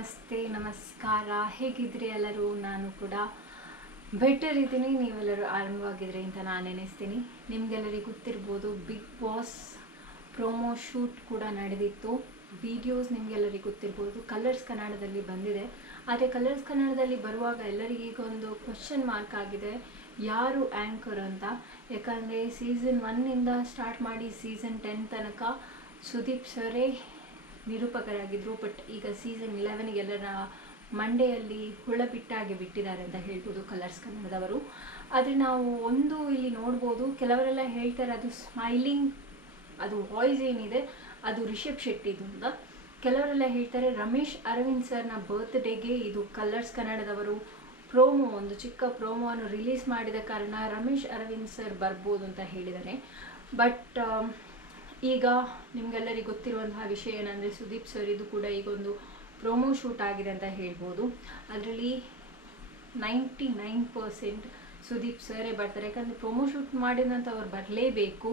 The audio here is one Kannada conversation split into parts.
ನಮಸ್ತೆ ನಮಸ್ಕಾರ. ಹೇಗಿದ್ರಿ ಎಲ್ಲರೂ? ನಾನು ಕೂಡ ಬೆಟರ್ ಇದ್ದೀನಿ. ನೀವೆಲ್ಲರೂ ಆರಂಭವಾಗಿದ್ರಿ ಅಂತ ನಾನು ಎನಿಸ್ತೀನಿ. ನಿಮಗೆಲ್ಲರಿಗೂ ಗೊತ್ತಿರ್ಬೋದು, ಬಿಗ್ ಬಾಸ್ ಪ್ರೋಮೋ ಶೂಟ್ ಕೂಡ ನಡೆದಿತ್ತು. ವಿಡಿಯೋಸ್ ನಿಮಗೆಲ್ಲರಿಗೂ ಗೊತ್ತಿರ್ಬೋದು, ಕಲರ್ಸ್ ಕನ್ನಡದಲ್ಲಿ ಬಂದಿದೆ. ಆದರೆ ಕಲರ್ಸ್ ಕನ್ನಡದಲ್ಲಿ ಬರುವಾಗ ಎಲ್ಲರಿಗೂ ಈಗ ಒಂದು ಕ್ವಶನ್ ಮಾರ್ಕ್ ಆಗಿದೆ, ಯಾರು ಆ್ಯಂಕರ್ ಅಂತ. ಯಾಕಂದರೆ ಸೀಸನ್ 1 ಸ್ಟಾರ್ಟ್ ಮಾಡಿ ಸೀಸನ್ 10 ತನಕ ಸುದೀಪ್ ಸರೇ ನಿರೂಪಕರಾಗಿದ್ದರು. ಬಟ್ ಈಗ ಸೀಸನ್ 11 ಎಲ್ಲರ ಮಂಡೆಯಲ್ಲಿ ಹುಳ ಬಿಟ್ಟಾಗಿ ಬಿಟ್ಟಿದ್ದಾರೆ ಅಂತ ಹೇಳ್ಬೋದು ಕಲರ್ಸ್ ಕನ್ನಡದವರು. ಆದರೆ ನಾವು ಒಂದು ಇಲ್ಲಿ ನೋಡ್ಬೋದು, ಕೆಲವರೆಲ್ಲ ಹೇಳ್ತಾರೆ ಅದು ಸ್ಮೈಲಿಂಗ್, ಅದು ವಾಯ್ಸ್ ಏನಿದೆ ಅದು ರಿಷಬ್ ಶೆಟ್ಟಿದು ಅಂತ. ಕೆಲವರೆಲ್ಲ ಹೇಳ್ತಾರೆ ರಮೇಶ್ ಅರವಿಂದ್ ಸರ್ನ ಬರ್ತ್ಡೇಗೆ ಇದು ಕಲರ್ಸ್ ಕನ್ನಡದವರು ಒಂದು ಚಿಕ್ಕ ಪ್ರೋಮೋವನ್ನು ರಿಲೀಸ್ ಮಾಡಿದ ಕಾರಣ ರಮೇಶ್ ಅರವಿಂದ್ ಸರ್ ಬರ್ಬೋದು ಅಂತ ಹೇಳಿದ್ದಾರೆ. ಬಟ್ ಈಗ ನಿಮಗೆಲ್ಲರಿಗೂ ಗೊತ್ತಿರುವಂತಹ ವಿಷಯ ಏನಂದರೆ, ಸುದೀಪ್ ಸರ್ ಇದು ಕೂಡ ಈಗ ಒಂದು ಪ್ರೋಮೋ ಶೂಟ್ ಆಗಿದೆ ಅಂತ ಹೇಳ್ಬೋದು. ಅದರಲ್ಲಿ 99% ಸುದೀಪ್ ಸರೇ ಬರ್ತಾರೆ. ಯಾಕಂದರೆ ಪ್ರೋಮೋ ಶೂಟ್ ಮಾಡಿದಂತ ಅವ್ರು ಬರಲೇಬೇಕು.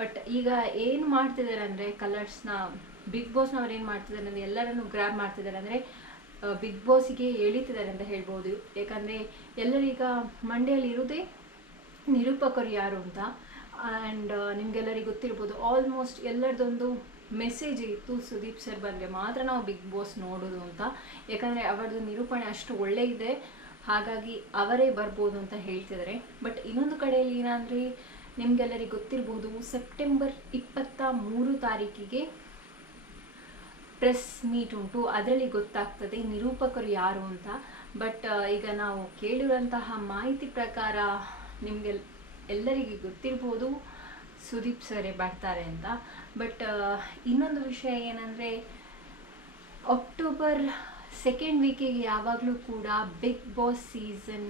ಬಟ್ ಈಗ ಏನು ಮಾಡ್ತಿದ್ದಾರೆ ಅಂದರೆ, ಕಲರ್ಸ್ನ ಬಿಗ್ ಬಾಸ್ನವ್ರು ಏನು ಮಾಡ್ತಿದ್ದಾರೆ ಅಂದರೆ, ಎಲ್ಲರನ್ನು ಗ್ರ್ಯಾಬ್ ಮಾಡ್ತಿದ್ದಾರೆ. ಅಂದರೆ ಬಿಗ್ ಬಾಸಿಗೆ ಎಳಿತಿದ್ದಾರೆ ಅಂತ ಹೇಳ್ಬೋದು. ಯಾಕಂದರೆ ಎಲ್ಲರೀಗ ಮಂಡ್ಯಲ್ಲಿ ಇರೋದೇ ನಿರೂಪಕರು ಯಾರು ಅಂತ. ಆ್ಯಂಡ್ ನಿಮಗೆಲ್ಲರಿಗೂ ಗೊತ್ತಿರ್ಬೋದು, ಆಲ್ಮೋಸ್ಟ್ ಎಲ್ಲರದೊಂದು ಮೆಸೇಜ್ ಇತ್ತು, ಸುದೀಪ್ ಸರ್ ಬಂದರೆ ಮಾತ್ರ ನಾವು ಬಿಗ್ ಬಾಸ್ ನೋಡೋದು ಅಂತ. ಯಾಕಂದರೆ ಅವರದ್ದು ನಿರೂಪಣೆ ಅಷ್ಟು ಒಳ್ಳೆ ಇದೆ, ಹಾಗಾಗಿ ಅವರೇ ಬರ್ಬೋದು ಅಂತ ಹೇಳ್ತಿದ್ದಾರೆ. ಬಟ್ ಇನ್ನೊಂದು ಕಡೆಯಲ್ಲಿ ಏನಂದರೆ, ನಿಮಗೆಲ್ಲರಿಗೂ ಗೊತ್ತಿರ್ಬೋದು, ಸೆಪ್ಟೆಂಬರ್ 23 ತಾರೀಕಿಗೆ ಪ್ರೆಸ್ ಮೀಟ್ ಉಂಟು. ಅದರಲ್ಲಿ ಗೊತ್ತಾಗ್ತದೆ ನಿರೂಪಕರು ಯಾರು ಅಂತ. ಬಟ್ ಈಗ ನಾವು ಕೇಳಿರುವಂತಹ ಮಾಹಿತಿ ಪ್ರಕಾರ ಎಲ್ಲರಿಗೂ ಗೊತ್ತಿರ್ಬೋದು ಸುದೀಪ್ ಸರೇ ಬರ್ತಾರೆ ಅಂತ. ಬಟ್ ಇನ್ನೊಂದು ವಿಷಯ ಏನಂದರೆ, ಅಕ್ಟೋಬರ್ 2nd ವೀಕಿಗೆ ಯಾವಾಗಲೂ ಕೂಡ ಬಿಗ್ ಬಾಸ್ ಸೀಸನ್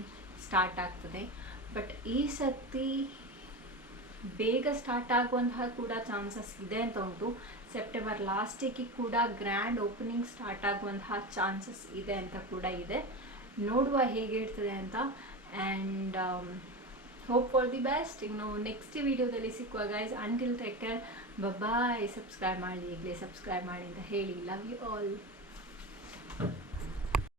ಸ್ಟಾರ್ಟ್ ಆಗ್ತದೆ. ಬಟ್ ಈ ಸತಿ ಬೇಗ ಸ್ಟಾರ್ಟ್ ಆಗುವಂತಹ ಕೂಡ ಚಾನ್ಸಸ್ ಇದೆ ಅಂತ ಉಂಟು. ಸೆಪ್ಟೆಂಬರ್ ಲಾಸ್ಟಿಗೆ ಕೂಡ ಗ್ರ್ಯಾಂಡ್ ಓಪನಿಂಗ್ ಸ್ಟಾರ್ಟ್ ಆಗುವಂತಹ ಚಾನ್ಸಸ್ ಇದೆ ಅಂತ ಕೂಡ ಇದೆ. ನೋಡುವ ಹೇಗಿರ್ತದೆ ಅಂತ. And hope for the best. ಇನ್ನು ನೆಕ್ಸ್ಟ್ ವಿಡಿಯೋದಲ್ಲಿ ಸಿಕ್ಕುವ guys. Until take care, bye. Subscribe ಮಾಡಿ, ಈಗಲೇ ಸಬ್ಸ್ಕ್ರೈಬ್ ಮಾಡಿ ಅಂತ ಹೇಳಿ. Love you all.